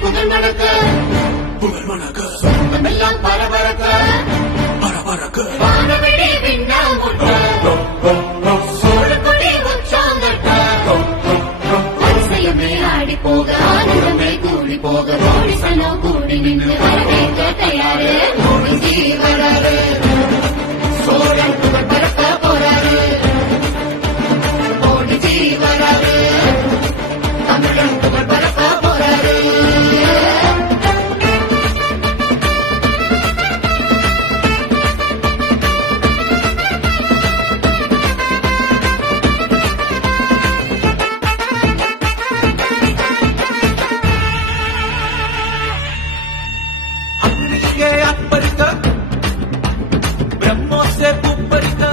புகழ் மணக்க புகழ் மணக்க சொந்தமெல்லாம் பரபரக்க. பரபரக்க. வானவெளி விண்ணால் ஒட்ட. சோழக்குடி உச்சாந்தட்ட வரிசையுமே ஆடி போக போலீசனோ கூடி நின்று வரவேற்க தயாரு. மூடி அப்பரிக்க பிரம்மோசே பூப்பரிக்க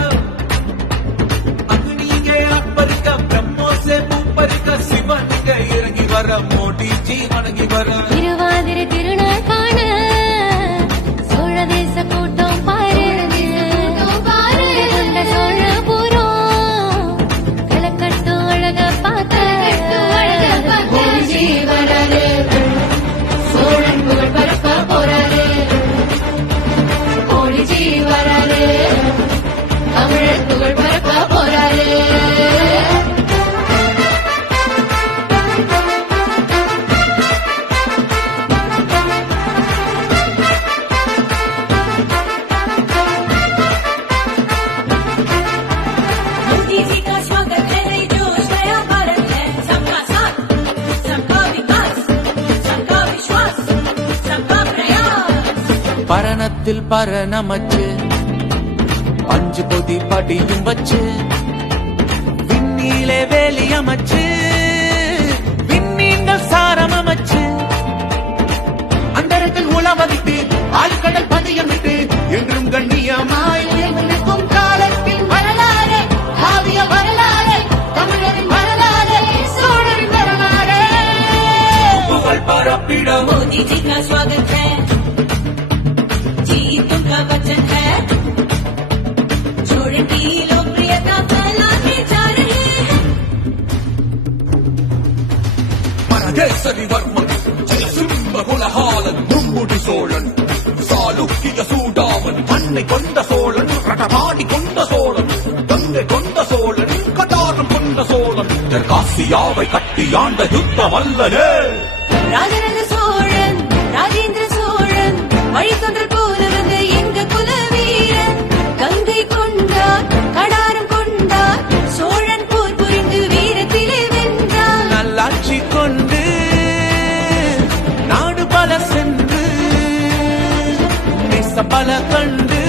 அக்னியே அப்பரிக்க பிரம்மோசே பூப்பரிக்க சிவன் இங்க இறங்கி வர மோடிஜி வணங்கி பரணத்தில் பரணமச்சு பஞ்சு பொதி படியும் வச்சு விண்ணிலே வேலி அமைச்சு விண்ணீங்கள் சாரம் அமைச்சு அந்தரத்தில் உளவதித்து ஆழ்கடல் பதியமிட்டு என்றும் கண்ணியமாய் நிற்கும் காலத்தின் வரலாறு காவிய பரதேசரிவர்மன் சிம்ப குலஹாலன் மும்முடி சோழன் சாளுக்கிய சூடாமன் மண்ணை கொண்ட சோழன் ரடமாடி கொண்ட சோழன் கங்கை கொண்ட சோழன் கடாரம் கொண்ட சோழன் தெற்காசியாவை கட்டி ஆண்ட யுத்த வல்லனே ராஜராஜ சோழன் ராஜேந்திர சோழன் வழித்தொன்றல் பல கண்டு